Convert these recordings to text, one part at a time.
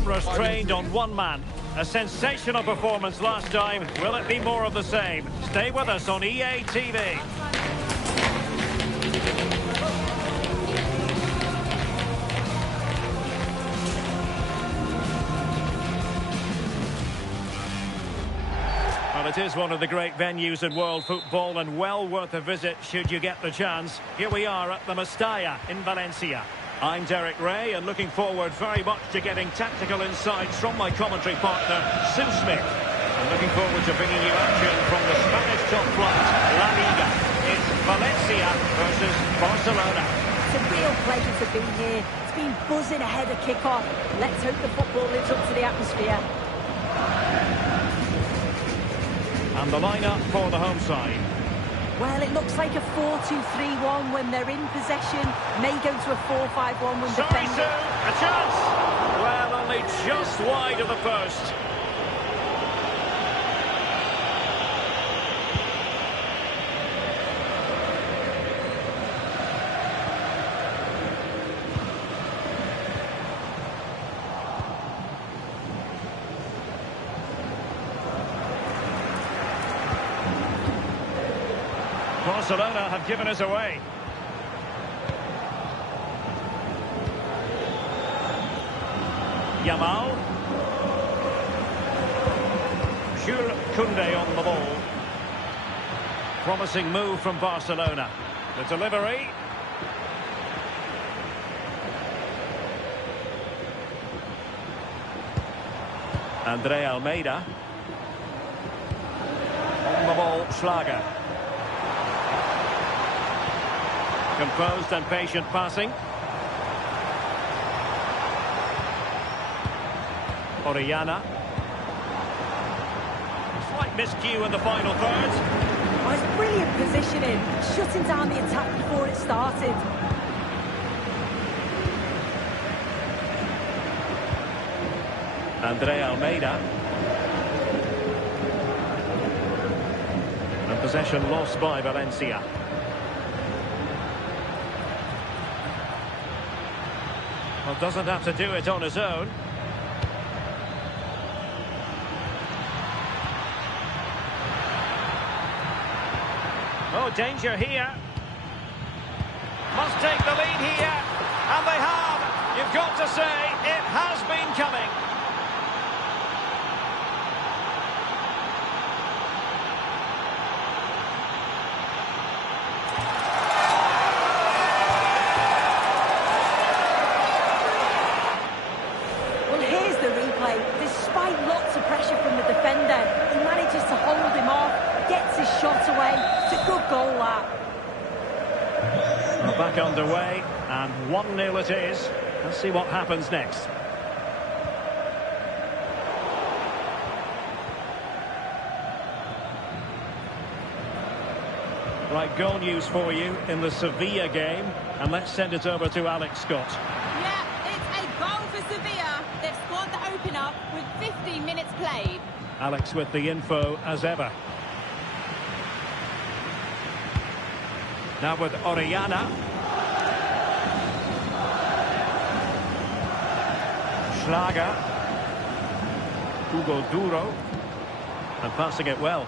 cameras trained on one man. A sensational performance last time. Will it be more of the same? Stay with us on EA TV. Well, it is one of the great venues in world football and well worth a visit should you get the chance. Here we are at the Mestalla in Valencia. I'm Derek Ray and looking forward very much to getting tactical insights from my commentary partner, Sue Smith. I'm looking forward to bringing you action from the Spanish top flight, La Liga. It's Valencia versus Barcelona. It's a real pleasure to be here. It's been buzzing ahead of kick-off. Let's hope the football lives up to the atmosphere. And the lineup for the home side. Well, it looks like a 4-2-3-1 when they're in possession. May go to a 4-5-1 when defending. Sue, a chance! Well, only just wide of the post. Barcelona have given us away. Yamal. Jules Koundé on the ball. Promising move from Barcelona. The delivery. Andre Almeida. On the ball, Schlager. Composed and patient passing. Orellana. Slight miscue in the final third. Oh, it's brilliant positioning, shutting down the attack before it started. Andre Almeida. And possession lost by Valencia. Well, doesn't have to do it on his own. Oh, danger here. Must take the lead here. And they have. You've got to say, it has been coming. Despite lots of pressure from the defender, he manages to hold him off, gets his shot away. It's a good goal, that. Well, back underway, and 1-0 it is. Let's see what happens next. Right, goal news for you in the Sevilla game, and let's send it over to Alex Scott. Yeah, it's a goal for Sevilla. They've scored the opener with 15 minutes played. Alex with the info as ever. Now with Orellana. Schlager. Hugo Duro. And passing it well.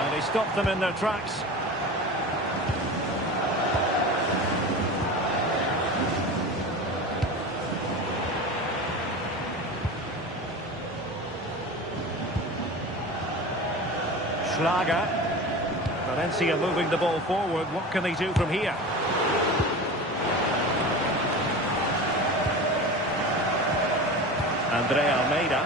And he stopped them in their tracks. Schlager. Valencia moving the ball forward. What can they do from here? Andre Almeida.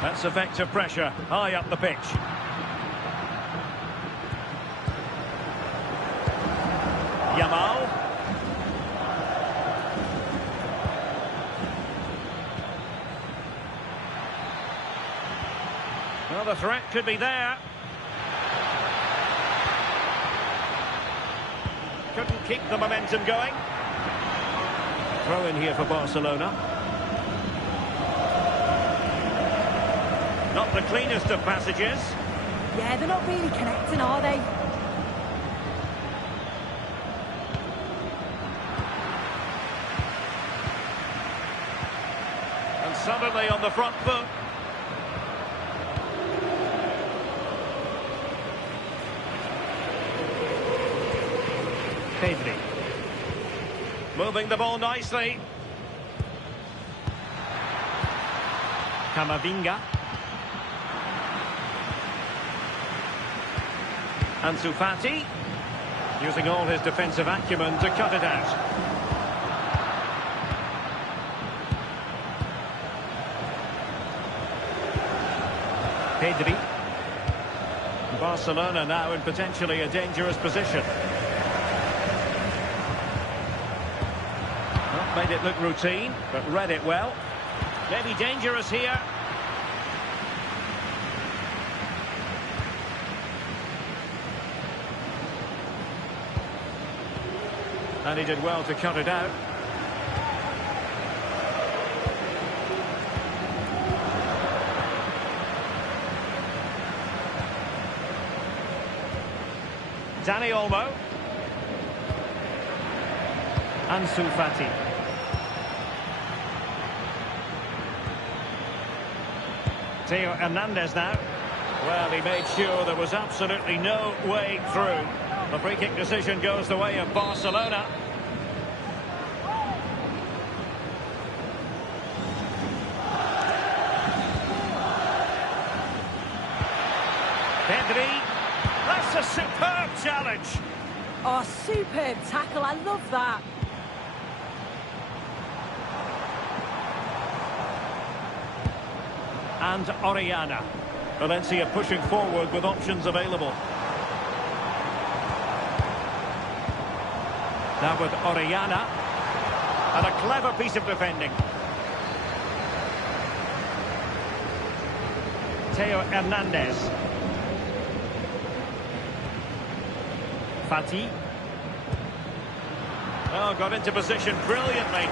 That's effective pressure high up the pitch. Yamal. Well, the threat could be there. Couldn't keep the momentum going. Throw in here for Barcelona. Not the cleanest of passages. Yeah, they're not really connecting, are they? And suddenly on the front foot. Pedri. Moving the ball nicely. Camavinga. Ansu Fati. Using all his defensive acumen to cut it out. Pedri. Barcelona now in potentially a dangerous position. Not made it look routine, but read it well. Maybe dangerous here. And he did well to cut it out. Dani Olmo. Ansu Fati. Theo Hernandez now. Well, he made sure there was absolutely no way through. The free kick decision goes the way of Barcelona. Pedri. That's a superb challenge. Oh, superb tackle. I love that. And Orellana. Valencia pushing forward with options available. Now with Orellana. And a clever piece of defending. Theo Hernandez. Fati. Oh, got into position brilliantly.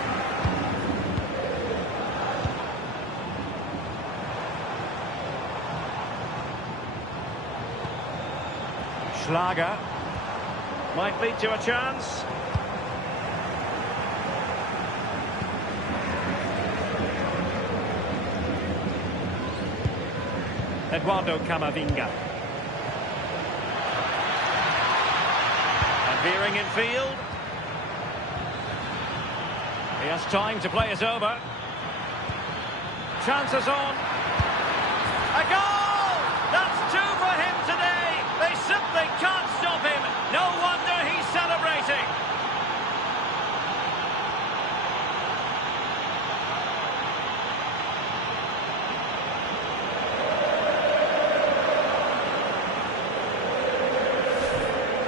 Schlager. Might lead to a chance. Eduardo Camavinga. And veering in field. He has time to play it over. Chances on. A goal! That's two for him today. They simply can't stop him. No wonder he's celebrating.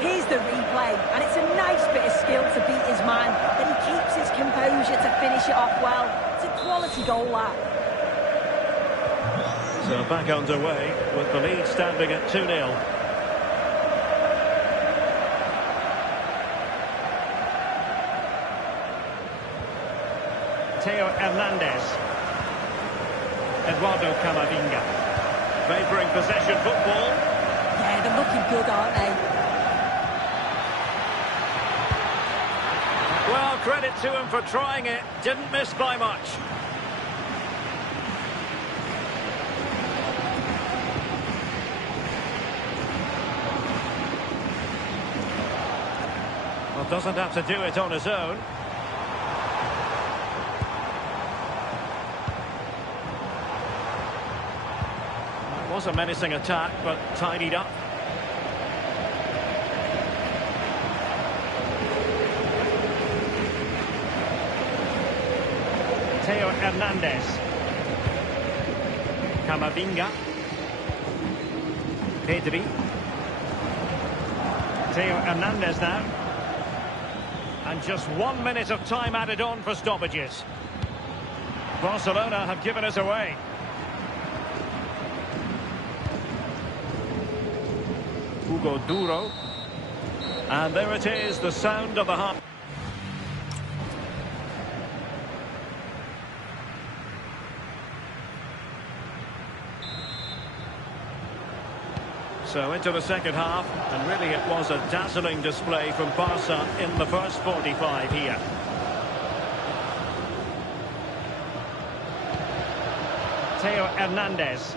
Here's the replay, and it's a nice bit of skill to beat his man. Then he keeps his composure to finish it off well. It's a quality goal, that. So back underway with the lead standing at 2-0. Theo Hernandez. Eduardo Camavinga. Favouring possession football. Yeah, they're looking good, aren't they? Well, credit to him for trying it. Didn't miss by much. Well, doesn't have to do it on his own. It was a menacing attack, but tidied up. Theo Hernandez. Camavinga. Pedri. Theo Hernandez now. And just 1 minute of time added on for stoppages. Barcelona have given us away. Hugo Duro. And there it is, the sound of the half. So into the second half, and really it was a dazzling display from Barca in the first 45 here. Theo Hernandez.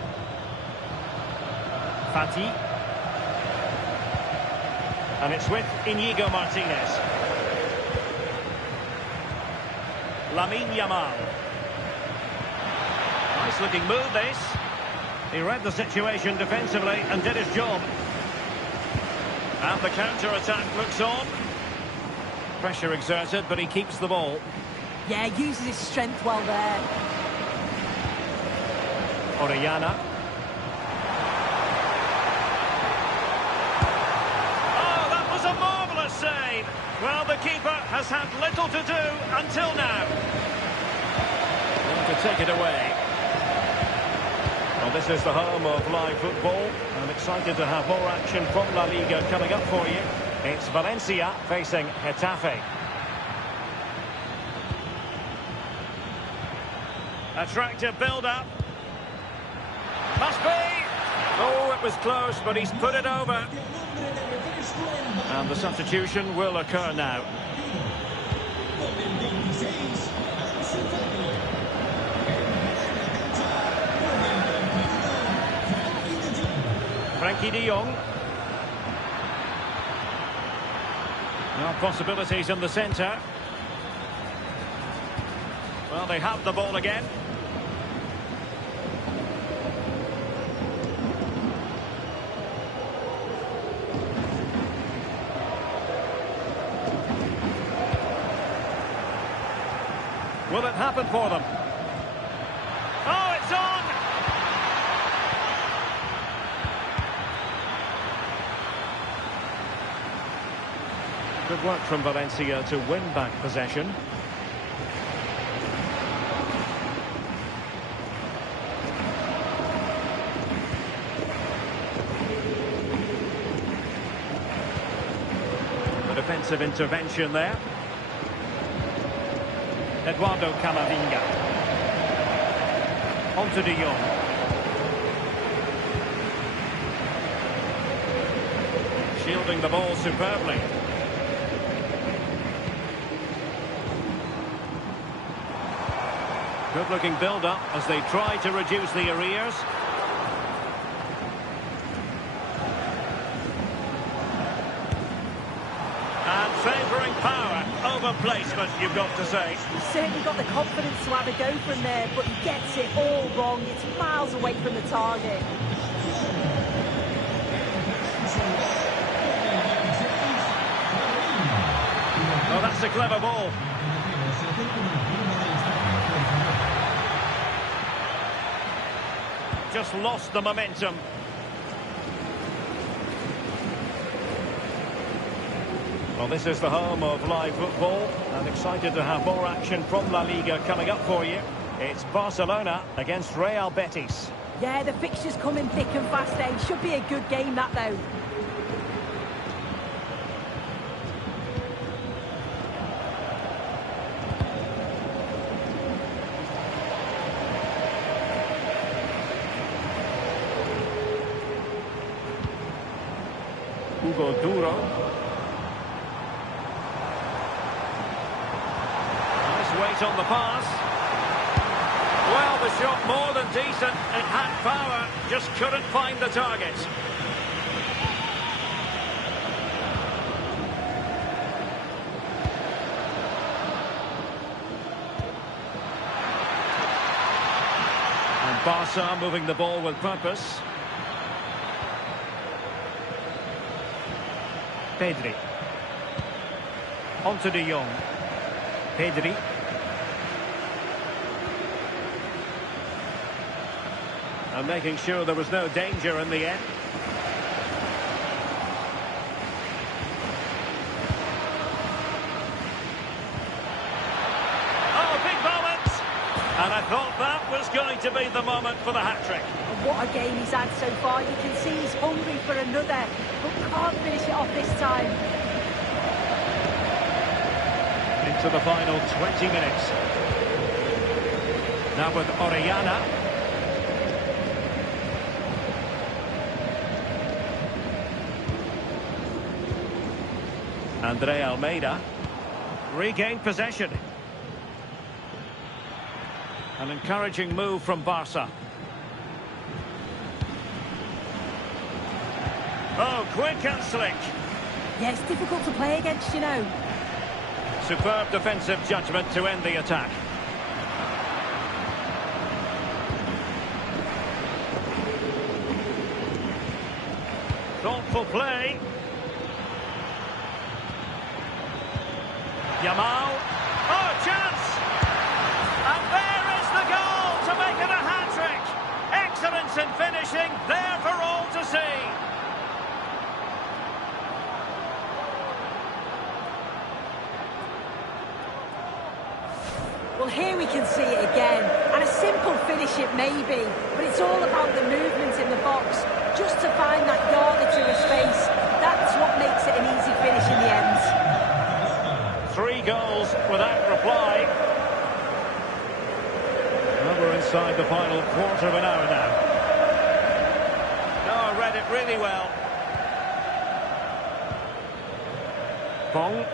Fati. And it's with Inigo Martinez. Lamine Yamal. Nice looking move this. He read the situation defensively and did his job. And the counter-attack looks on. Pressure exerted, but he keeps the ball. Yeah, uses his strength well there. Orellana. Oh, that was a marvellous save. Well, the keeper has had little to do until now. To take it away. Well, this is the home of live football. I'm excited to have more action from La Liga coming up for you. It's Valencia facing Getafe. Attractive build-up. Must be! Oh, it was close, but he's put it over. And the substitution will occur now. Frankie de Jong. Now possibilities in the centre. Well, they have the ball again. Will it happen for them? Oh, it's on! Good work from Valencia to win back possession. The defensive intervention there. Eduardo Camavinga. On to De Jong. Shielding the ball superbly. Good looking build-up as they try to reduce the arrears. And favouring power over placement, you've got to say. He's certainly got the confidence to have a go from there, but he gets it all wrong. It's miles away from the target. Well, that's a clever ball. Just lost the momentum. Well, this is the home of live football. I'm excited to have more action from La Liga coming up for you. It's Barcelona against Real Betis. Yeah, the fixtures coming thick and fast, eh? Should be a good game, that, though. Hugo Duro. Nice weight on the pass. Well, the shot more than decent. It had power, just couldn't find the target. And Barca moving the ball with purpose. Pedri. On to De Jong. Pedri. And making sure there was no danger in the end. Oh, big moment! And I thought that was going to be the moment for the hat-trick. What a game he's had so far. You can see he's hungry for another, but can't finish it off this time. Into the final 20 minutes. Now with Orellana. Andre Almeida. Regained possession. An encouraging move from Barca. Oh, quick and slick. Yeah, it's difficult to play against, you know. Superb defensive judgment to end the attack. Thoughtful play. Yamal. Oh, chance! And there is the goal to make it a hat-trick. Excellence in finishing, there for all to see. Well, here we can see it again. And a simple finish it may be, but it's all about the movement in the box. Just to find that yard or two of space. That's what makes it an easy finish in the end. 3 goals without reply. Well, we're inside the final quarter of an hour now. Oh, read it really well. Bong.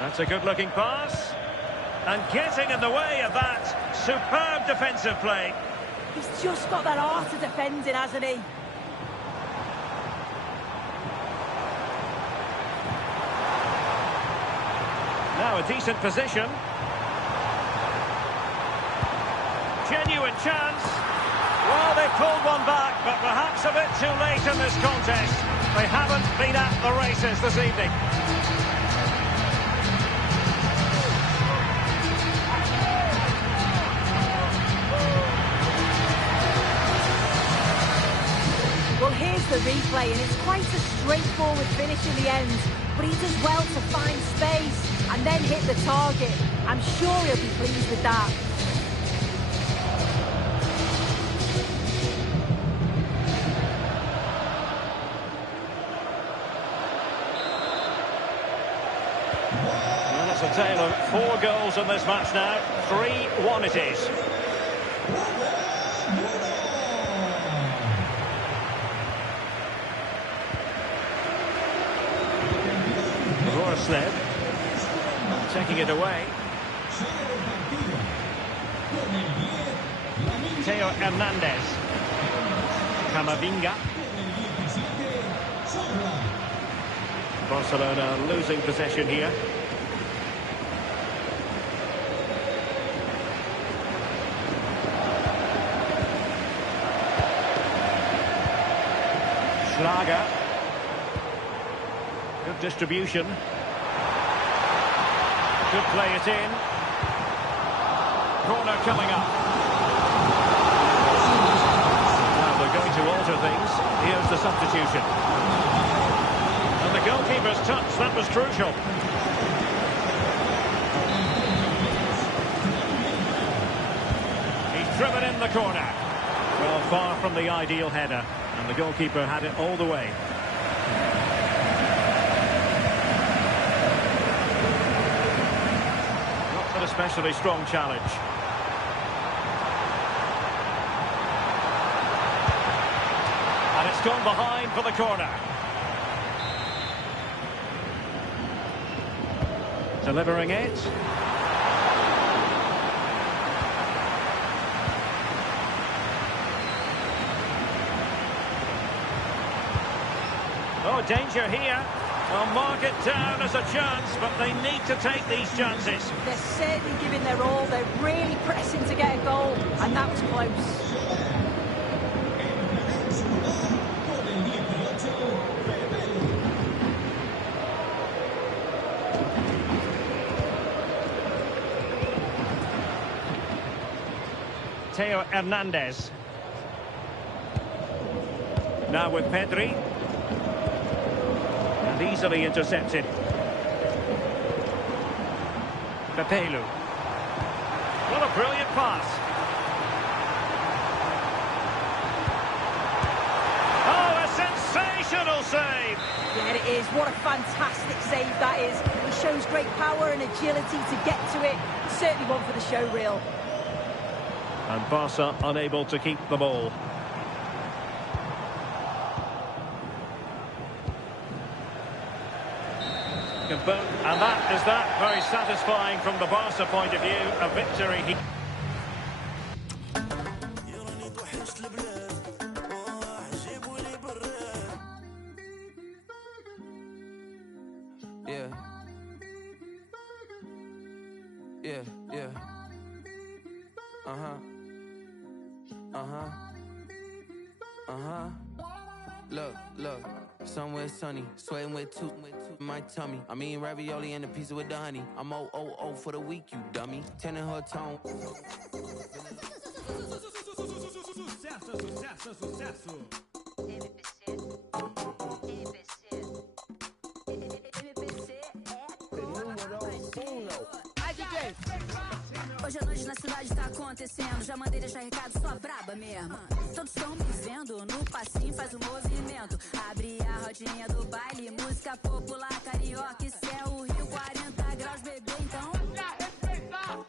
That's a good-looking pass. And getting in the way of that. Superb defensive play. He's just got that art of defending, hasn't he? Now a decent position. Genuine chance. Well, they pulled one back, but perhaps a bit too late in this contest. They haven't been at the races this evening. Well, here's the replay, and it's quite a straightforward finish in the end. But he does well to find space and then hit the target. I'm sure he'll be pleased with that. Well, it's a tale of 4 goals in this match now. 3-1 it is. Sled, taking it away. Theo Hernandez. Camavinga. Barcelona losing possession here. Schlager. Good distribution. Could play it in. Corner coming up. Now they're going to alter things. Here's the substitution. And the goalkeeper's touch, that was crucial. He's driven in the corner. Well, far from the ideal header. And the goalkeeper had it all the way. Especially strong challenge. And it's gone behind for the corner. Delivering it. Oh, danger here. Well, mark it down as a chance, but they need to take these chances. They're certainly giving their all. They're really pressing to get a goal, and that was close. Theo Hernandez. Now with Pedri. Easily intercepted. Pepelu. What a brilliant pass. Oh, a sensational save. Yeah, it is. What a fantastic save that is. He shows great power and agility to get to it. Certainly one for the show reel. And Barca unable to keep the ball. And that is that. Very satisfying from the Barca point of view. A victory. Yeah. Look, somewhere sunny, sweating with two my tummy. I mean ravioli and a pizza with the honey. I'm O for the week, you dummy. 10 in her tone. Sucesso. Hoje à noite na cidade tá acontecendo. Já mandei deixar recado, só braba mesmo. Todos estão me vendo, no passinho faz o movimento. Abre a rodinha do baile, música popular carioca. Isso é o Rio, 40 graus, bebê, então.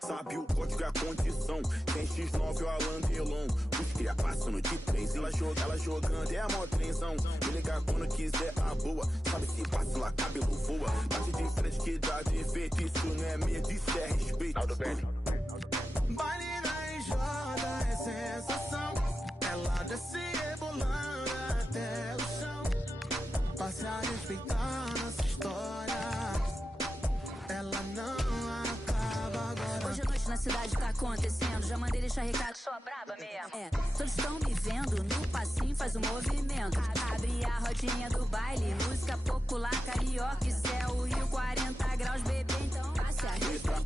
Sabe o código é a condição. Tem X9 ou Alan Delon. Os cria passando de três. Ela jogando, é a mó trenzão. Me ligar quando quiser a boa. Sabe se passa lá, cabelo voa. Bate de frente que dá defeito. Isso não é medo, isso é respeito. Baile na enxada é sensação. Ela desce rebolando até o chão. Passe a respeitar nossa história. Ela não acaba agora. Hoje à noite na cidade tá acontecendo. Já mandei deixar recado, só braba mesmo. Todos estão me vendo, no passinho faz o movimento. Abre a rodinha do baile, música popular carioca. Isso é o Rio, 40 graus, bebê, então passe a respeitar.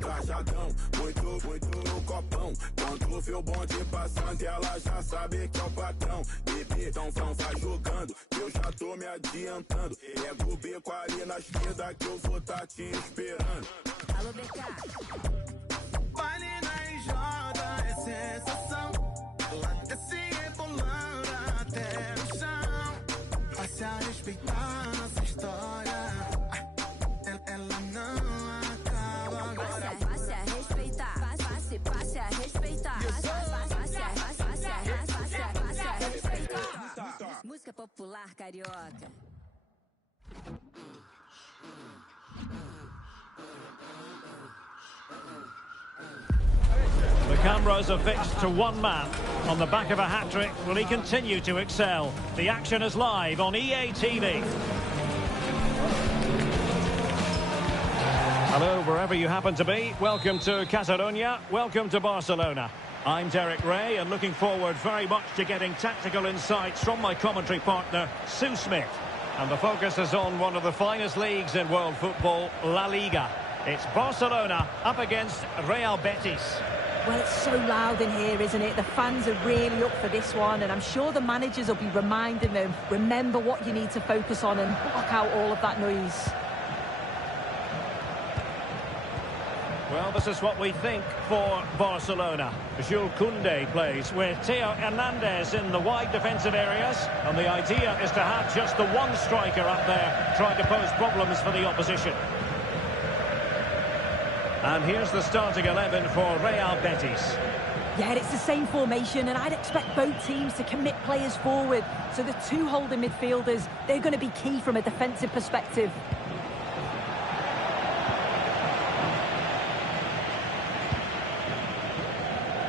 Trajadão, muito no copão. Quando vê o bonde passando, ela já sabe que é o patrão. Bebê, então vai jogando, que eu já tô me adiantando. Pega o beco ali na esquerda que eu vou tá te esperando. Alô, BK. Baile na enxada é sensação. Ela desce rebolando até o chão. Passe a respeitar nossa história. Ela não acaba agora. Passe a respeitar. Passe a respeitar. Passe a respeitar. Música popular carioca. The cameras are fixed to one man. On the back of a hat-trick, will he continue to excel? The action is live on EA TV. Hello, wherever you happen to be. Welcome to Catalonia. Welcome to Barcelona. I'm Derek Ray, and looking forward very much to getting tactical insights from my commentary partner, Sue Smith. And the focus is on one of the finest leagues in world football, La Liga. It's Barcelona up against Real Betis. Well, it's so loud in here, isn't it? The fans are really up for this one, and I'm sure the managers will be reminding them, remember what you need to focus on and block out all of that noise. Well, this is what we think for Barcelona. Jules Koundé plays with Theo Hernandez in the wide defensive areas, and the idea is to have just the one striker up there trying to pose problems for the opposition. And here's the starting 11 for Real Betis. Yeah, it's the same formation, and I'd expect both teams to commit players forward. So the two holding midfielders, they're going to be key from a defensive perspective.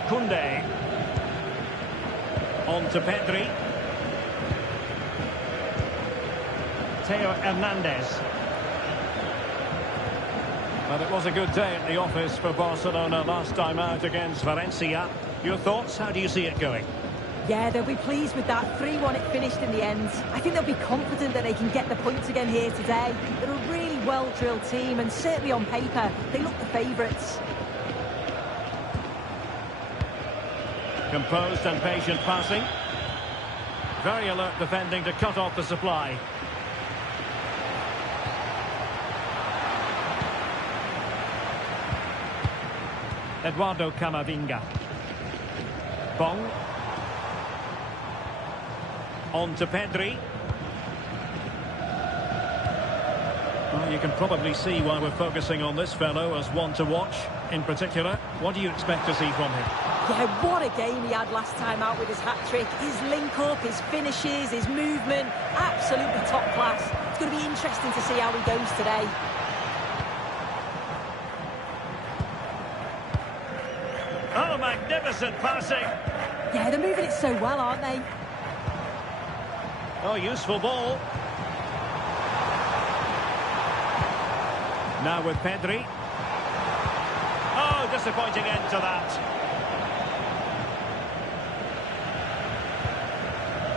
Koundé. On to Pedri. Theo Hernandez. Well, it was a good day at the office for Barcelona last time out against Valencia. Your thoughts? How do you see it going? Yeah, they'll be pleased with that. 3-1 it finished in the end. I think they'll be confident that they can get the points again here today. They're a really well-drilled team, and certainly on paper, they look the favourites. Composed and patient passing. Very alert defending to cut off the supply. Eduardo Camavinga. Bong. On to Pedri. Well, you can probably see why we're focusing on this fellow as one to watch. In particular, what do you expect to see from him? Yeah, what a game he had last time out with his hat-trick. His link-up, his finishes, his movement, absolutely top class. It's going to be interesting to see how he goes today. Oh, magnificent passing. Yeah, they're moving it so well, aren't they? Oh, useful ball. Now with Pedri. Oh, disappointing end to that.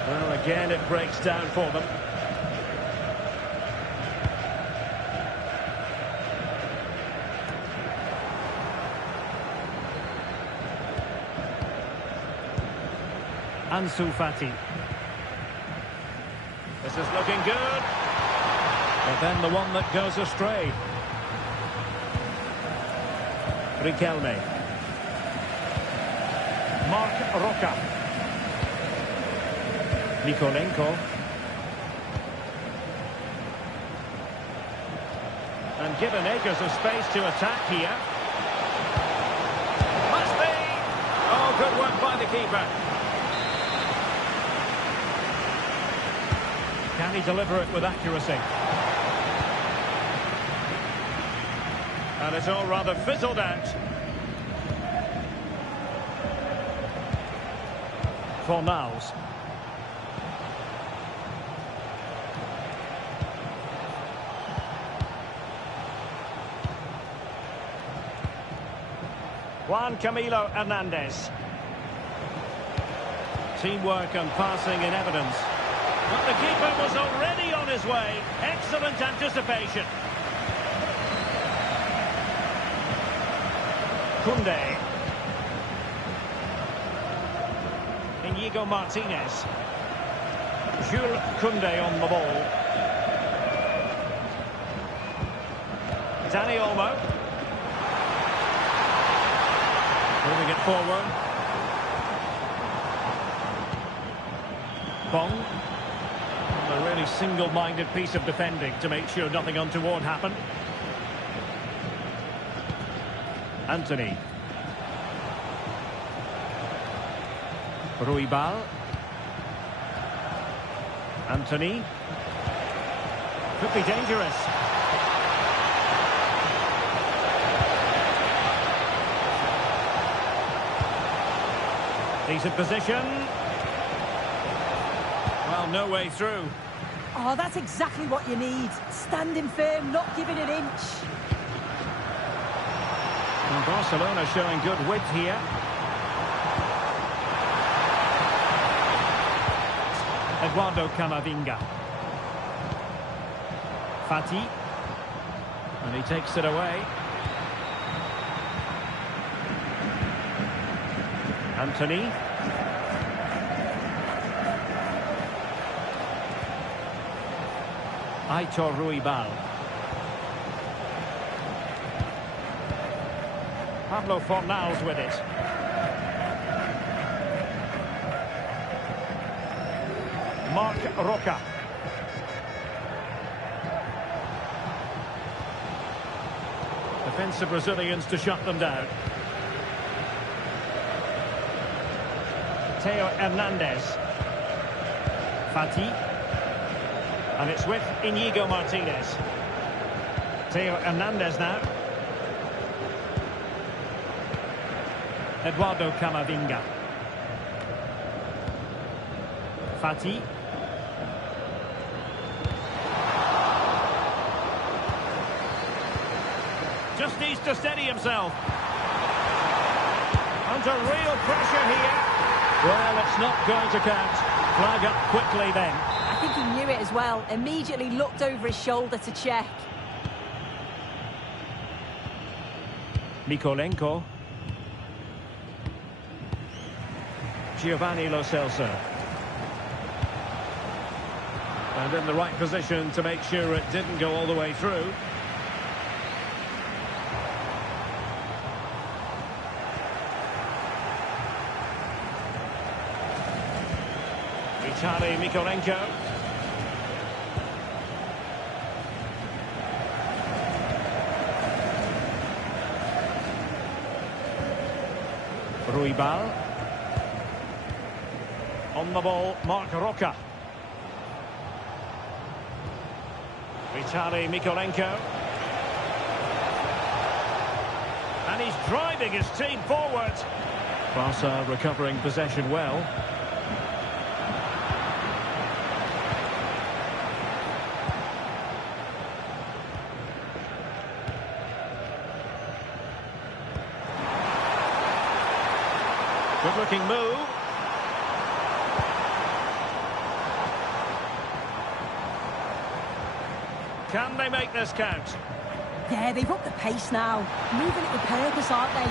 Well, again, it breaks down for them. Ansu Fati. This is looking good. But then the one that goes astray. Riquelme. Marc Roca. Nikolenko. And given acres of space to attack here. Must be! Oh, good work by the keeper. Can he deliver it with accuracy? And it's all rather fizzled out. Fornals. Juan Camilo Hernandez. Teamwork and passing in evidence. But the keeper was already on his way. Excellent anticipation. Koundé. Inigo Martinez. Jules Koundé on the ball. Dani Olmo. Moving it forward. Bong. A really single-minded piece of defending to make sure nothing untoward happened. Anthony. Ruibal. Anthony. Could be dangerous. Decent position. Well, no way through. Oh, that's exactly what you need. Standing firm, not giving an inch. And Barcelona showing good width here. Eduardo Camavinga. Fati. And he takes it away. Anthony. Aitor Ruibal. Pablo Fornals with it. Marc Roca. Defensive Brazilians to shut them down. Theo Hernandez. Fati. And it's with Inigo Martinez. Theo Hernandez now. Eduardo Camavinga. Fati. Just needs to steady himself. Under real pressure here. Well, it's not going to count. Flag up quickly then. I think he knew it as well. Immediately looked over his shoulder to check. Nikolenko. Giovanni Lo Celso. And in the right position to make sure it didn't go all the way through. Vitaly Mikolenko. Ruibal. On the ball, Mark Roca. Vitaly Mikolenko. And he's driving his team forward. Barca recovering possession well. Good-looking move. Can they make this count? Yeah, they've upped the pace now. Moving it with purpose, aren't they?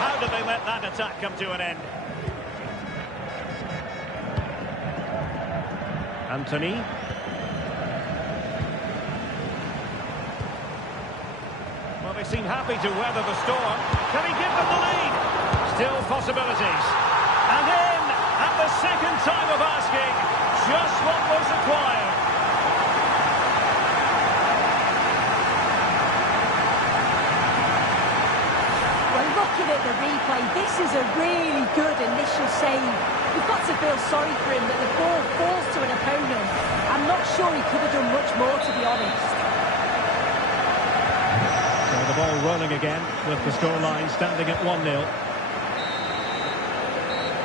How did they let that attack come to an end? Anthony. Well, they seem happy to weather the storm. Can he give them the lead? Still possibilities. And in at the second time of asking, just what was required. Looking at the replay, this is a really good initial save. You've got to feel sorry for him that the ball falls to an opponent. I'm not sure he could have done much more, to be honest. So the ball rolling again with the scoreline standing at 1-0.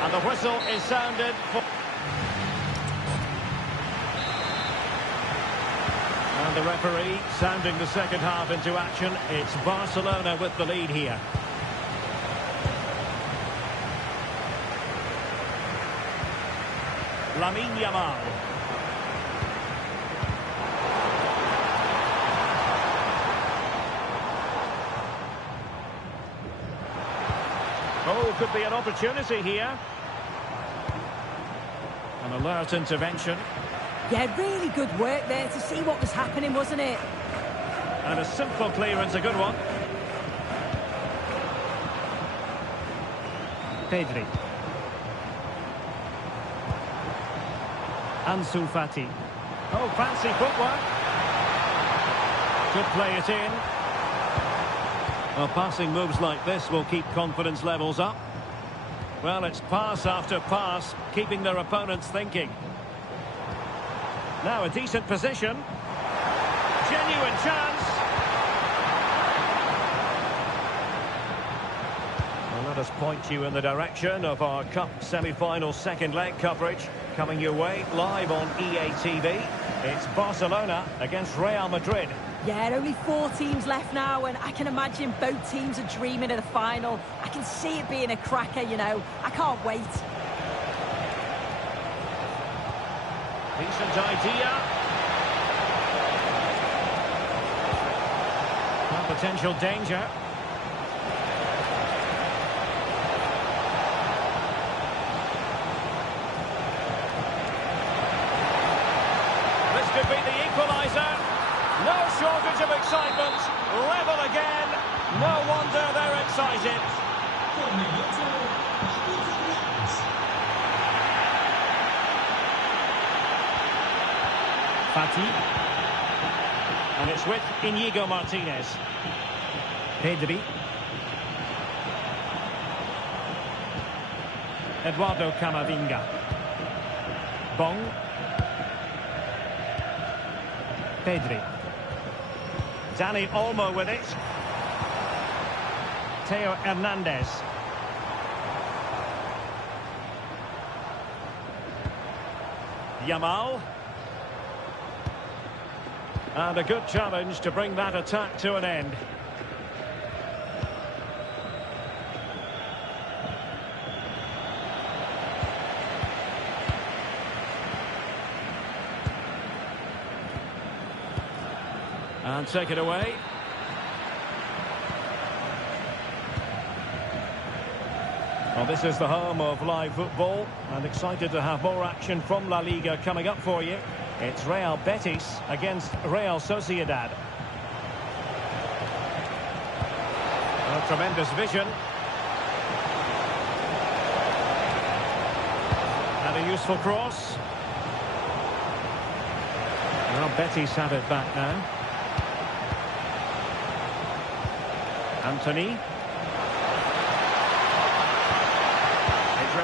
And the whistle is sounded for... And the referee sounding the second half into action. It's Barcelona with the lead here. Lamine Yamal. Oh, could be an opportunity here. An alert intervention. Yeah, really good work there to see what was happening, wasn't it? And a simple clearance, a good one. Pedri. Ansu Fati. Oh, fancy footwork. Could play it in. Well, passing moves like this will keep confidence levels up. Well, it's pass after pass, keeping their opponents thinking. Now a decent position. Genuine chance. Well, let us point you in the direction of our Cup semi-final second leg coverage. Coming your way live on EA TV. It's Barcelona against Real Madrid. Yeah, only 4 teams left now, and I can imagine both teams are dreaming of the final. I can see it being a cracker, you know. I can't wait. Decent idea. Well, potential danger. Could be the equaliser. No shortage of excitement. Level again. No wonder they're excited. Fati. And it's with Inigo Martinez. Pedri. Eduardo Camavinga. Bong. Pedri. Dani Olmo with it. Theo Hernandez. Yamal. And a good challenge to bring that attack to an end. And take it away. Well, this is the home of live football, and excited to have more action from La Liga coming up for you. It's Real Betis against Real Sociedad. A tremendous vision. And a useful cross. Well, Betis have it back now. Anthony.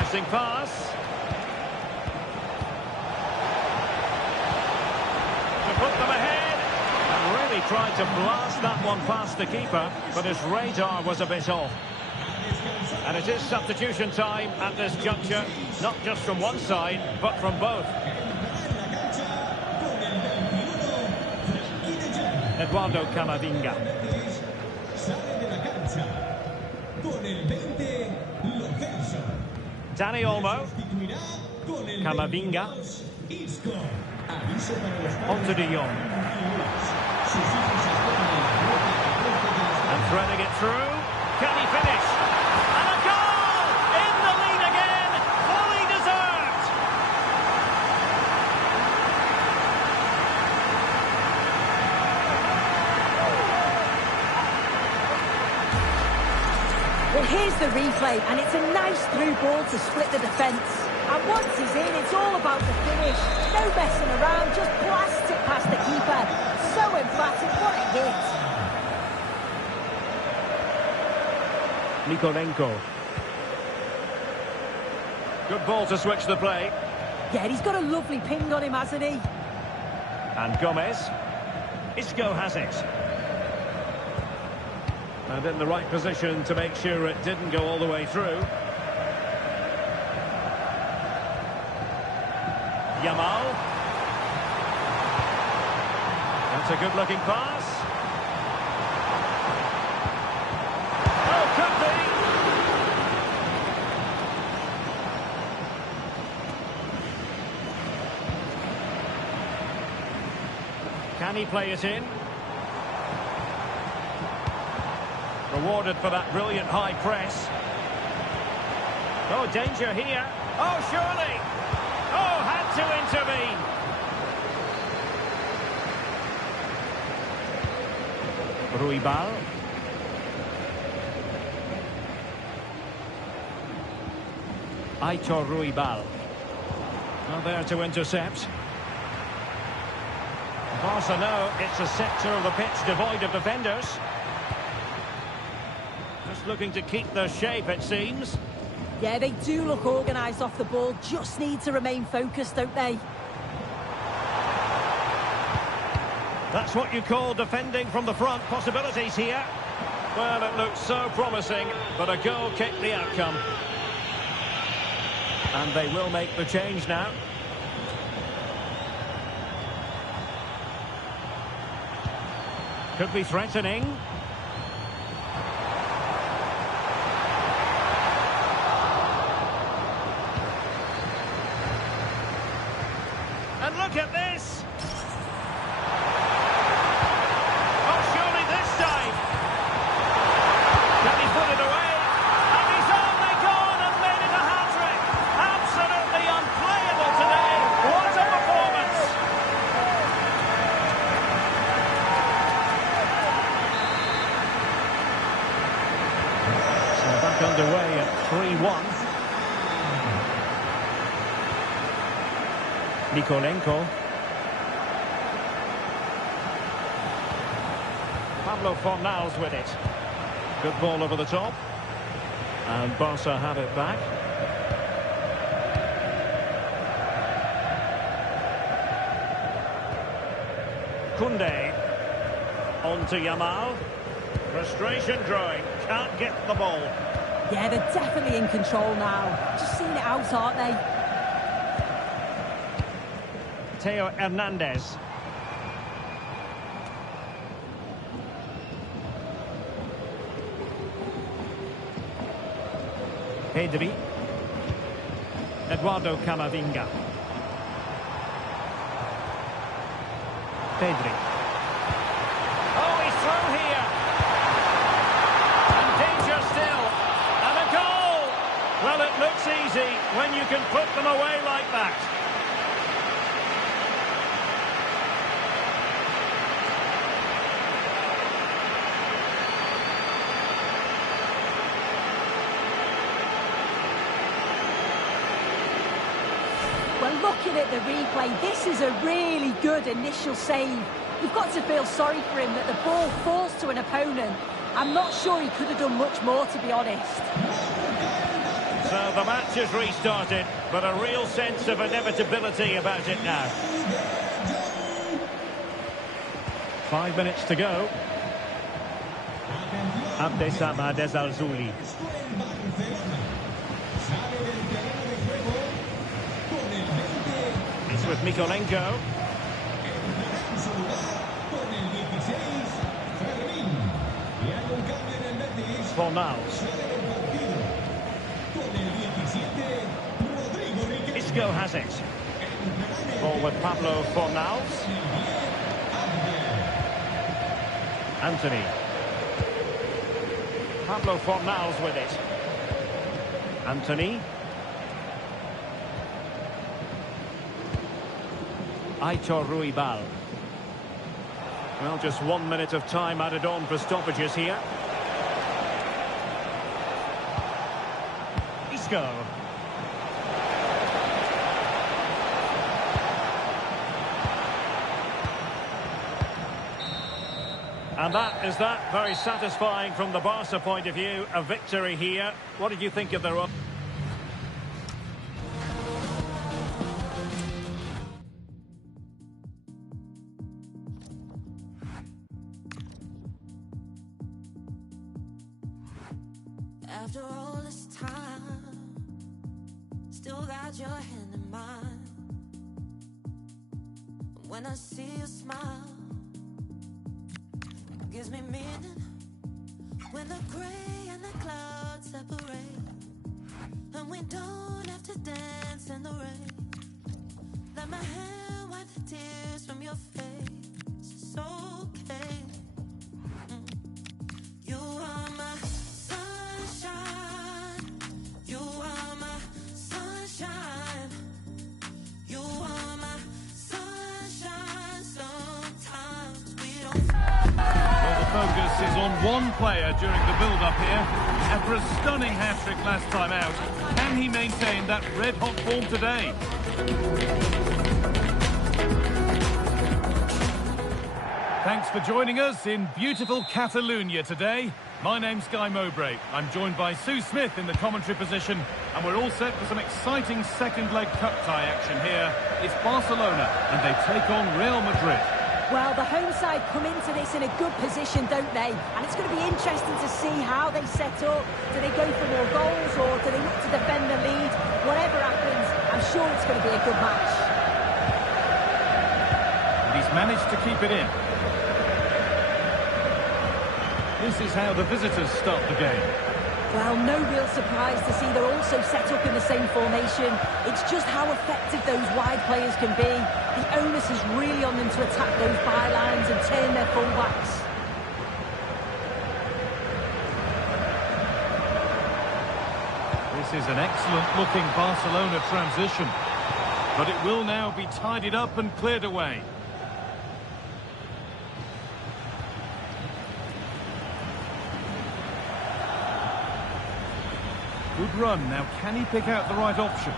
Interesting pass. To put them ahead. And really tried to blast that one past the keeper, but his radar was a bit off. And it is substitution time at this juncture, not just from one side, but from both. Eduardo Camavinga. Dani Olmo. Camavinga. On to De Jong. And threading it through. Can he finish? And a goal! In the lead again! Fully deserved! Well, here's the replay, and it's a nice through ball to split the defence. And once he's in, it's all about the finish. No messing around, just blast it past the keeper. So emphatic, what a hit. Nikolenko. Good ball to switch the play. Yeah, he's got a lovely ping on him, hasn't he? And Gomez. Isco has it. And in the right position to make sure it didn't go all the way through. Yamal. That's a good-looking pass. Oh, could be. Can he play it in? Rewarded for that brilliant high press. Oh, danger here. Oh, surely. Oh, had to intervene. Ruibal. Aitor Ruibal. Well, there to intercept. Barca know it's a sector of the pitch devoid of defenders. Just looking to keep their shape, it seems. Yeah, they do look organised off the ball, just need to remain focused, don't they? That's what you call defending from the front. Possibilities here. Well, it looks so promising, but a goal kicked the outcome. And they will make the change now. Could be threatening. And look at this! Oh, surely this time! Can he put it away? And he's only gone and made it a hat-trick! Absolutely unplayable today! What a performance! So back underway at 3-1. Nikolenko. Pablo Fornals with it. Good ball over the top. And Barca have it back. Koundé. On to Yamal. Frustration growing. Can't get the ball. Yeah, they're definitely in control now. Just seeing it out, aren't they? Theo Hernandez. Pedri. Eduardo Camavinga. Pedri. Oh, he's through here. And danger still. And a goal. Well, it looks easy when you can put them away like that. Well, looking at the replay, this is a really good initial save. You've got to feel sorry for him that the ball falls to an opponent. I'm not sure he could have done much more, to be honest. So So the match has restarted, but a real sense of inevitability about it now. 5 minutes to go. Abdessamad Al-Zuli. It's with Mikolenko. Fornals. Isco has it. Ball with Pablo Fornals. Anthony. Pablo Fornals with it. Anthony. Aitor Ruibal. Well, just 1 minute of time added on for stoppages here. Isco. And that is that. Very satisfying from the Barca point of view. A victory here. What did you think of the run? After all this time, still got your hand in mine. When I see you smile, gives me meaning. When the gray and the clouds separate, and we don't have to dance in the rain. Let my hand wipe the tears from your face. It's okay. You are my sunshine. You are my sunshine. You are my sunshine. Sometimes we don't. Well, the focus is on one player during the build-up here. After a stunning hat-trick last time out, can he maintain that red-hot form today? Thanks for joining us in beautiful Catalonia today. My name's Guy Mowbray. I'm joined by Sue Smith in the commentary position, and we're all set for some exciting second-leg cup tie action here. It's Barcelona, and they take on Real Madrid. Well, the home side come into this in a good position, don't they? And it's going to be interesting to see how they set up. Do they go for more goals, or do they look to defend the lead? Whatever happens, I'm sure it's going to be a good match. And he's managed to keep it in. This is how the visitors start the game. Well, no real surprise to see they're also set up in the same formation. It's just how effective those wide players can be. The onus is really on them to attack those bylines and turn their fullbacks. This is an excellent-looking Barcelona transition. But it will now be tidied up and cleared away. Good run. Now, can he pick out the right option?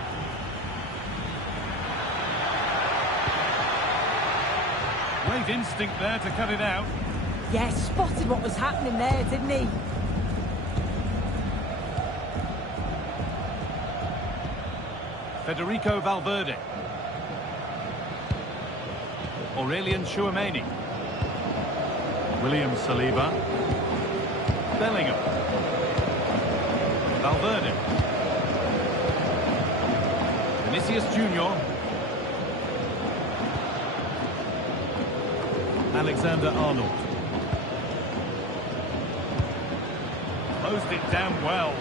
Great instinct there to cut it out. Yes, spotted what was happening there, didn't he? Federico Valverde. Aurelien Tchouameni. William Saliba. Bellingham. Valverde. Vinicius Junior. Alexander-Arnold. Closed it down well.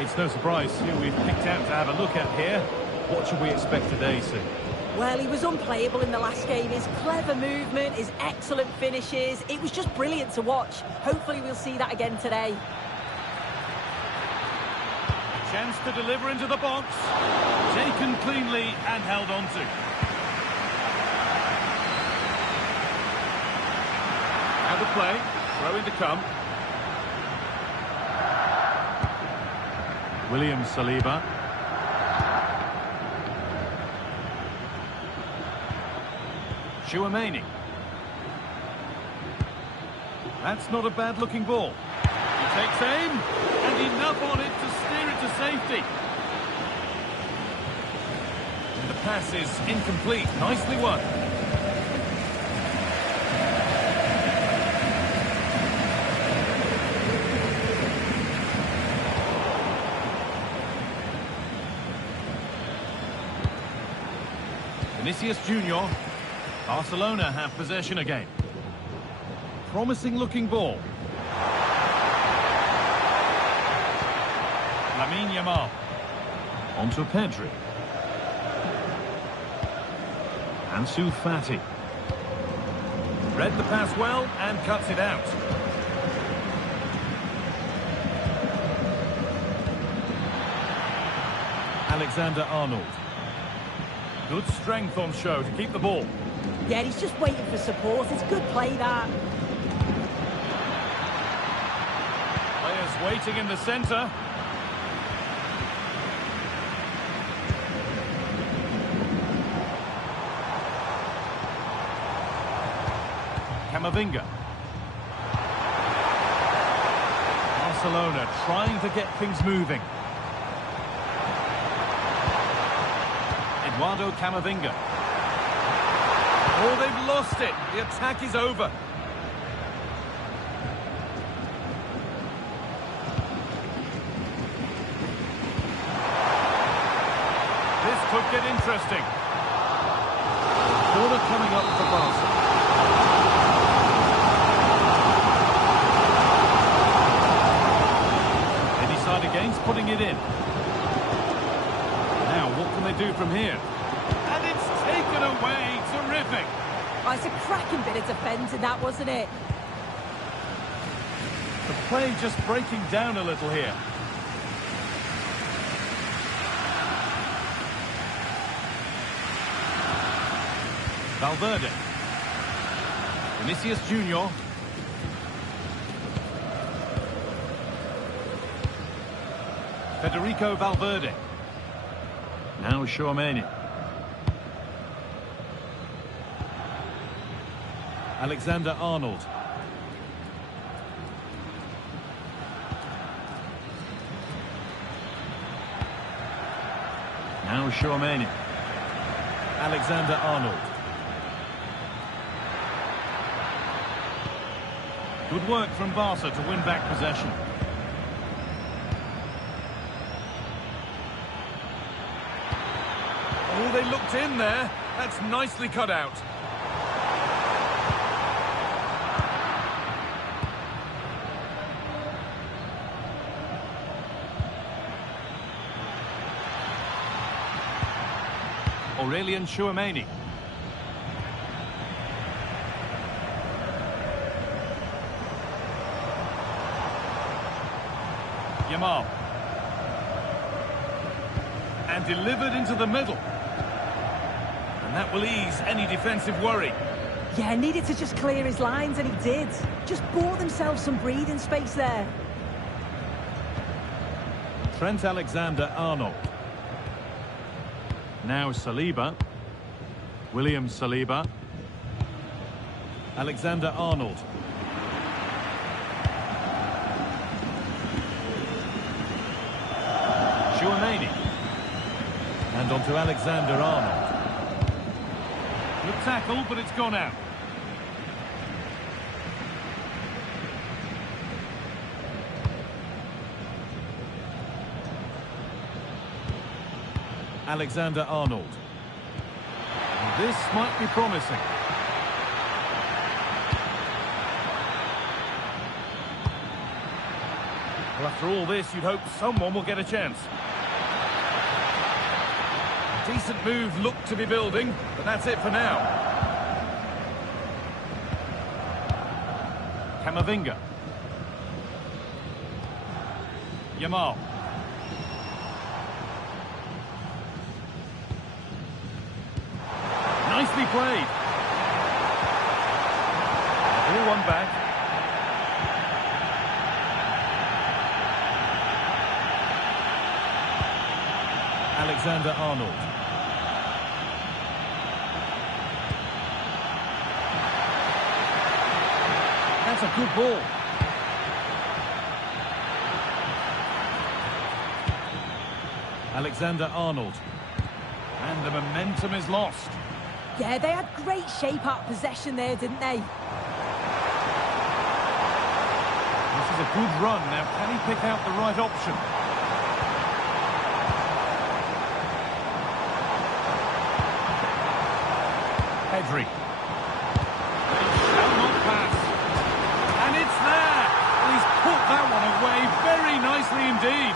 It's no surprise who we've picked out to have a look at here. What should we expect today, Sue? Well, he was unplayable in the last game. His clever movement, his excellent finishes. It was just brilliant to watch. Hopefully we'll see that again today. Chance to deliver into the box. Taken cleanly and held on to. Out of play. Throw in to come. William Saliba. Tchouameni. That's not a bad-looking ball. He takes aim, and enough on it to steer it to safety. And the pass is incomplete. Nicely won. Vinicius Junior. Barcelona have possession again. Promising-looking ball. Lamine Yamal. Onto Pedri. Ansu Fati. Read the pass well and cuts it out. Alexander-Arnold. Good strength on show to keep the ball. Yeah, he's just waiting for support. It's good play, that. Players waiting in the centre. Camavinga. Barcelona trying to get things moving. Eduardo Camavinga. Oh, they've lost it. The attack is over. This could get interesting. Corner coming up for Barca. They decide against putting it in. Now, what can they do from here? And it's taken away. Terrific. Oh, it's a cracking bit of defending, that, wasn't it? The play just breaking down a little here. Valverde. Vinicius Junior. Federico Valverde. Now Tchouaméni. Alexander-Arnold. Now Tchouaméni. Alexander-Arnold. Good work from Barca to win back possession. Oh, they looked in there. That's nicely cut out. Aurelien Tchouaméni. Yamal. And delivered into the middle. And that will ease any defensive worry. Yeah, needed to just clear his lines, and he did. Just bought themselves some breathing space there. Trent Alexander-Arnold. Now Saliba. William Saliba. Alexander-Arnold. Tchouaméni. And on to Alexander-Arnold. Good tackle, but it's gone out. Alexander-Arnold. This might be promising. Well, after all this, you'd hope someone will get a chance. Decent move looked to be building, but that's it for now. Camavinga. Yamal. Nicely played. All one back. Alexander-Arnold. That's a good ball. Alexander-Arnold. And the momentum is lost. Yeah, they had great shape out of possession there, didn't they? This is a good run. Now, can he pick out the right option? Pedri. They shall not pass. And it's there! Well, he's put that one away very nicely indeed.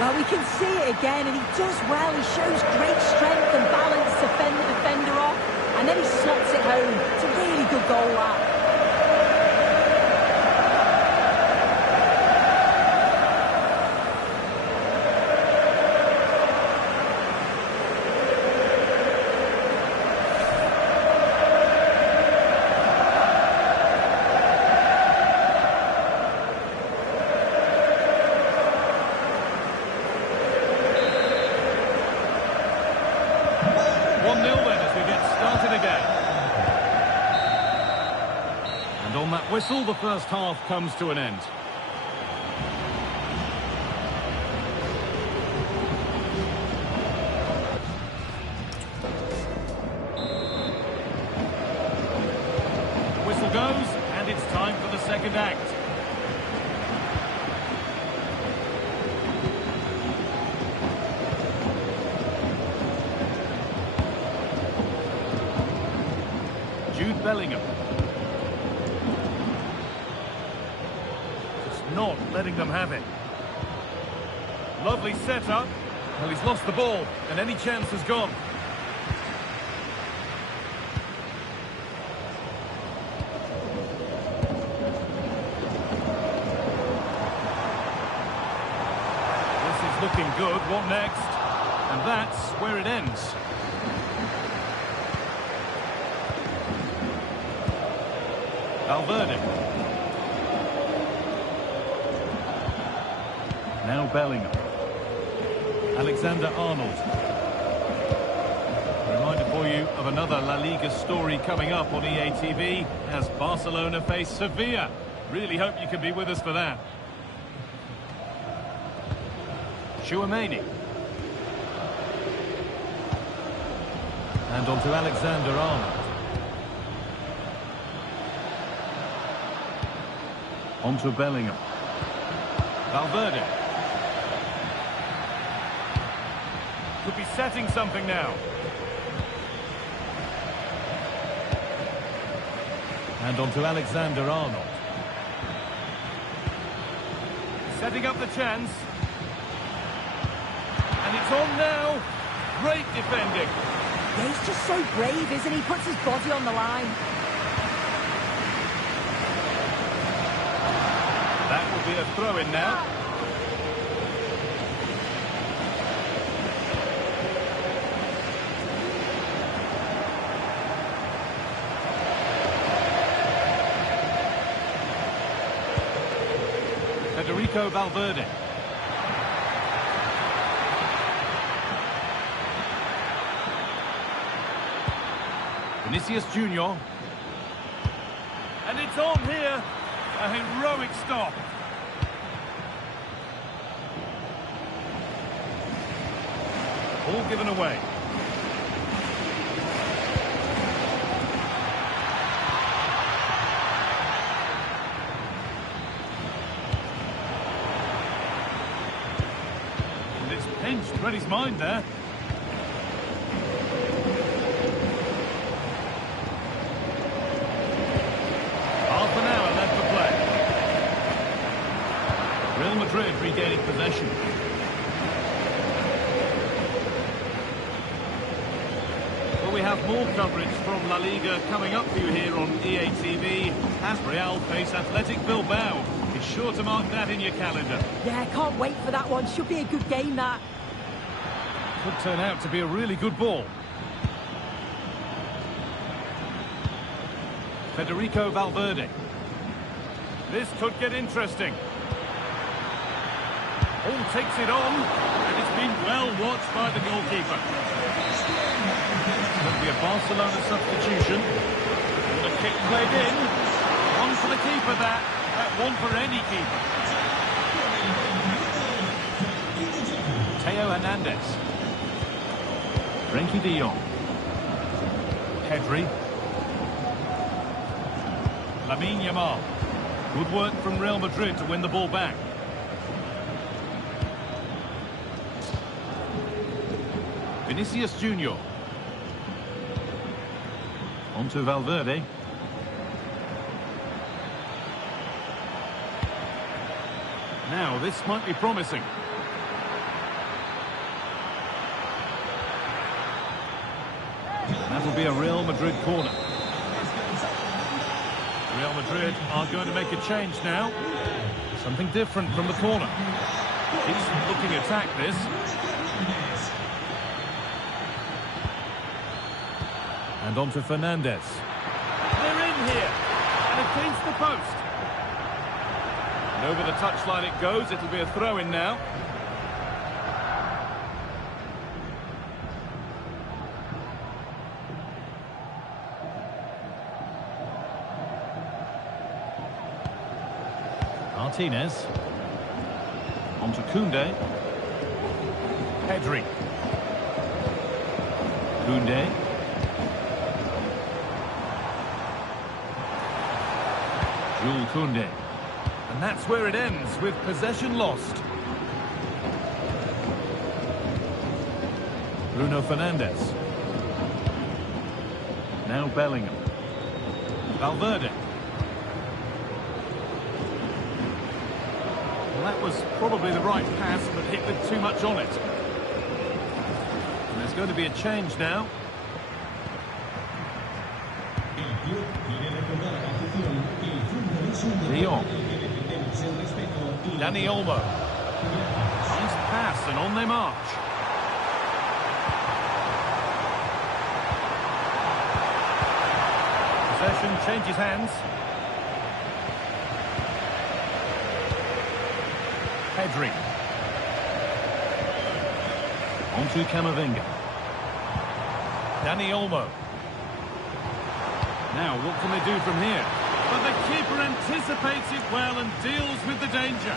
Well, we can see it again, and he does well. He shows great strength and balance to fend the defender off, and then he slots it home. It's a really good goal, that. 1-0 then as we get started again. And on that whistle, the first half comes to an end. The whistle goes, and it's time for the second act. Bellingham. Just not letting them have it. Lovely setup. Well, he's lost the ball, and any chance has gone. This is looking good. What next? And that's where it ends. Valverde. Now Bellingham. Alexander-Arnold. Reminder for you of another La Liga story coming up on EA TV as Barcelona face Sevilla. Really hope you can be with us for that. Tchouaméni. And on to Alexander-Arnold. On to Bellingham. Valverde. Could be setting something now. And on to Alexander-Arnold. Setting up the chance. And it's on now. Great defending. Yeah, he's just so brave, isn't he? Puts his body on the line. That will be a throw-in now. Federico Valverde. Vinicius Junior. And it's on here. A heroic stop. All given away. And it's pinched Reddy's mind there. Half an hour left to play. Real Madrid regaining possession. Well, we have more coverage from La Liga coming up for you here on EA TV as Real face Athletic Bilbao. Be sure to mark that in your calendar. Yeah, can't wait for that one. Should be a good game, that. Could turn out to be a really good ball. Federico Valverde. This could get interesting. All takes it on. And it's been well watched by the goalkeeper. It's going to be a Barcelona substitution. And the kick played in. One for the keeper, that. One for any keeper. Theo Hernandez. Frenkie de Jong. Pedri. Lamine Yamal. Good work from Real Madrid to win the ball back. Vinicius Junior. On to Valverde. Now, this might be promising. That'll be a Real Madrid corner. Real Madrid are going to make a change now. Something different from the corner. Decent looking attack, this. And on to Fernandez. They're in here. And against the post. And over the touchline it goes. It'll be a throw-in now. Martinez. On to Koundé. Pedri. Koundé. Jules Koundé. And that's where it ends, with possession lost. Bruno Fernandes. Now Bellingham. Valverde. Well, that was probably the right pass, but hit with too much on it. And there's going to be a change now. De Jong. Dani Olmo. Nice pass, and on they march. Possession changes hands. Pedri. On to Camavinga. Dani Olmo. Now, what can they do from here? But the keeper anticipates it well and deals with the danger.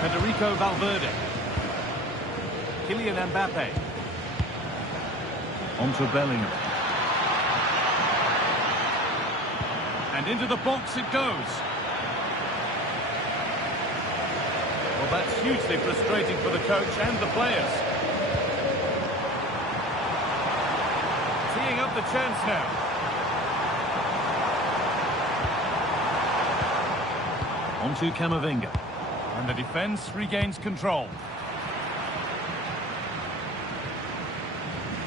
Federico Valverde. Kylian Mbappe. On to Bellingham. And into the box it goes. Well, that's hugely frustrating for the coach and the players. Teeing up the chance now. On to Camavinga. And the defence regains control.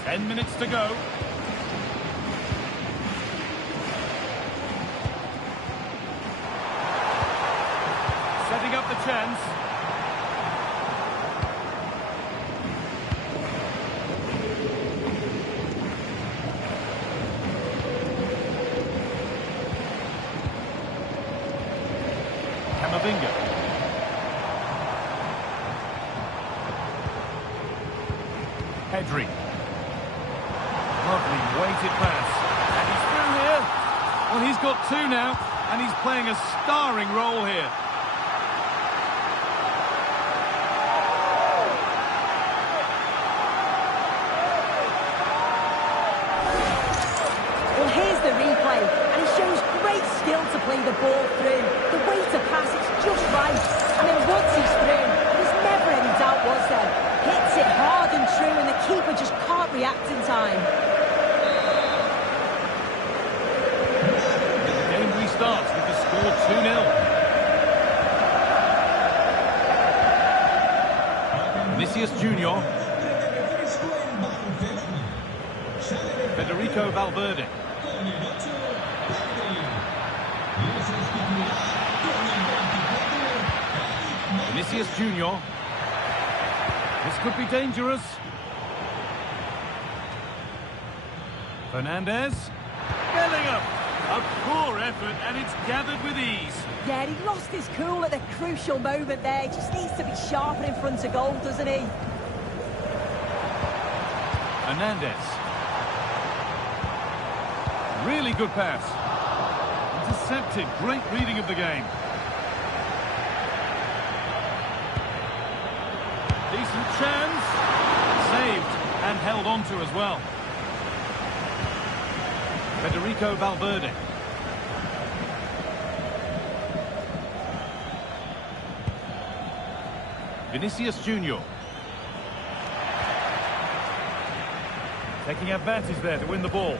10 minutes to go. Setting up the chance. Camavinga. Pedri. Lovely weighted pass. And he's through here. Well, he's got two now, and he's playing a starring role here. Well, here's the replay, and it shows great skill to play the ball through. The way to pass, it's just right. And then once he's through, there's never any doubt, was there? Hits it hard and true, and the keeper just can't react in time. The game restarts with the score 2-0. Vinicius Junior. Federico Valverde. Vinicius Junior. This could be dangerous. Fernandez. Bellingham. A poor effort, and it's gathered with ease. Yeah, he lost his cool at the crucial moment there. He just needs to be sharper in front of goal, doesn't he? Hernandez. Really good pass. Intercepted. Great reading of the game. Decent chance. Saved and held on to as well. Federico Valverde. Vinicius Junior. Taking advantage there to win the ball.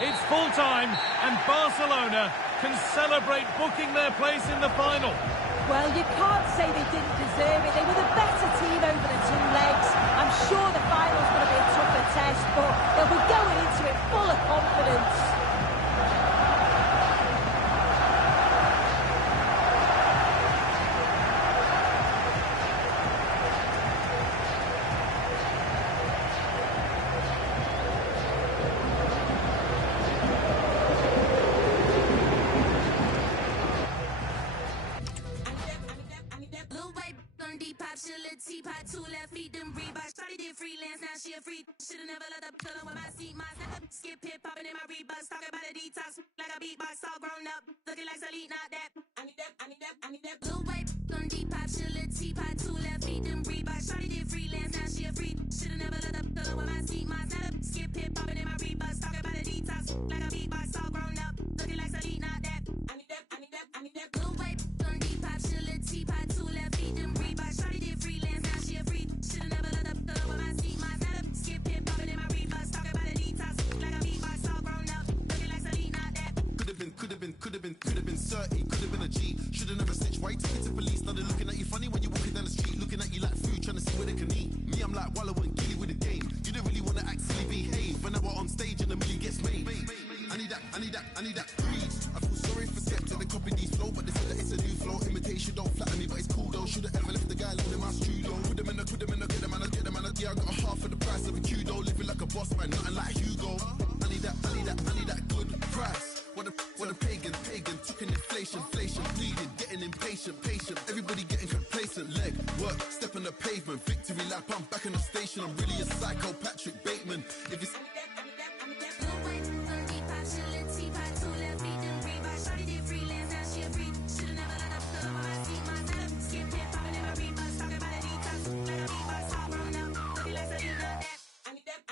It's full time, and Barcelona can celebrate booking their place in the final. Well, you can't say they didn't deserve it. They were the better team over the two legs. I'm sure the final's going to be a tougher test, but they'll be going into it full of confidence. Should've never let up, fill with my seat, my skip hip popping in my rebus, talking about a detox like a beatbox, all grown up, looking like Salute, not that. I need that blue white on Depop, chill a teapot, 2 left feet, them Reeboks. Shawty did freelance, now she a freak. Should've never let up, fill with my seat, my setup, skip hip popping in my rebus, talking about a detox like a beatbox, all grown up, looking like Salute, not that. I need that blue white on Depop, chill a teapot, 2 left feet, them Reeboks. Shawty did freelance, now she a freak. Should've never let up, fill with my seat, my setup, skip hip popping in my rebus, talking about a detox like a beatbox, all grown up, looking like Salute, not that. Could've been 30, could've been a G. Should've never snitched. Why you took it to police? Now they're looking at you funny when you're walking down the street, looking at you like food, trying to see where they can eat. Me, I'm like Wallow and Gilly with the game. You don't really wanna act silly, behave. When I were on stage and the million gets made. I need that greed. I feel sorry for Skepta, they copy these flow, but they say that it's a new flow. Imitation don't flatter me, but it's cool though. Should've ever left the guy alone in my studio. Put them in the, get them, yeah, I got a half of the price of a Kudo. Living like a boss man, nothing like Hugo. I need that good price. What a pagan, talking inflation, bleeding, getting impatient, patient. Everybody getting complacent, leg, work, step on the pavement, victory lap, I'm back on the station. I'm really a psycho, Patrick Bateman. If it's I need that blue white on Depop, chill a teapot, 2 left feet, them Reeboks. Shawty did freelance, now she a freak. Should've never let up, fill with my seat, my setup, skip hip popping in my rebus, talking about a detox like a beatbox, all grown up, looking like Salute, not that. I need that.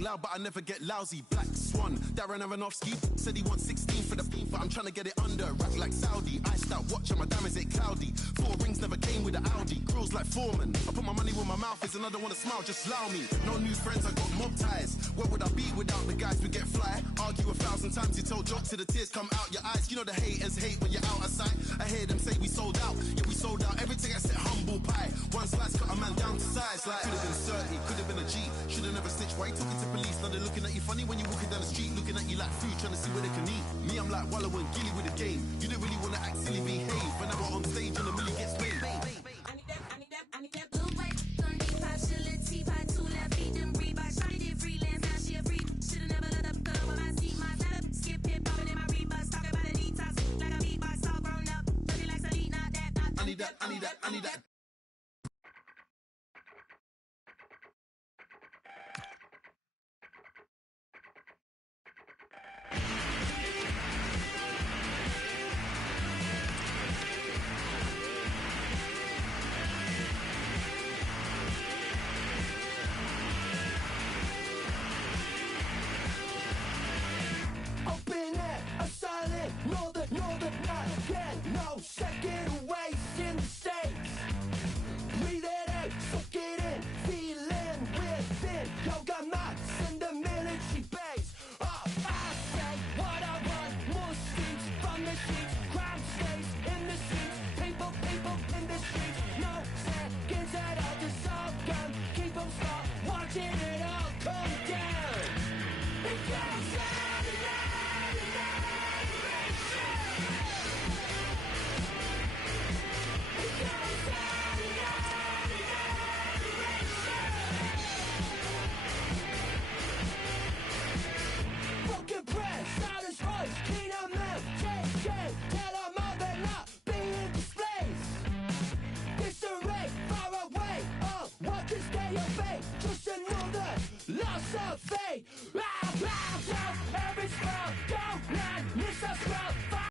Loud, but I never get lousy. Black Swan, Darren Aronofsky said he wants 16 for the FIFA. I'm trying to get it under, rap like Saudi. Iced out watch and my diamonds ain't cloudy. 4 rings never came with an Audi. Grills like Foreman. I put my money where my mouth is and I don't want to smile, just allow me. No new friends, I got mob ties. Where would I be without the guys who get fly? Argue 1,000 times, you told jokes till the tears come out your eyes. You know the haters hate when you're out of sight. I hear them say we sold out, yeah we sold out. Everything I said humble pie. One slice cut a man down to size. Like could've been 30, could've been a G. Should've never snitched. Why you talking to police? Now they're looking at you funny when you're walking down the street, looking at you like food, trying to see where they can eat. Me, I'm like Wallow and Gilly with the game. You don't really wanna act silly, behave. When I go on stage and the million gets made. I need that blue white on Depop, chill a teapot, 2 left feet, them Reeboks. Shawty did freelance, now she a freak. Should've never let up, fill with my seat, my setup, skip hip popping in my rebus, talking about a detox like a beatbox, all grown up, looking like Salute, not that. I need that. Know that not again, no second waste in the States. your face.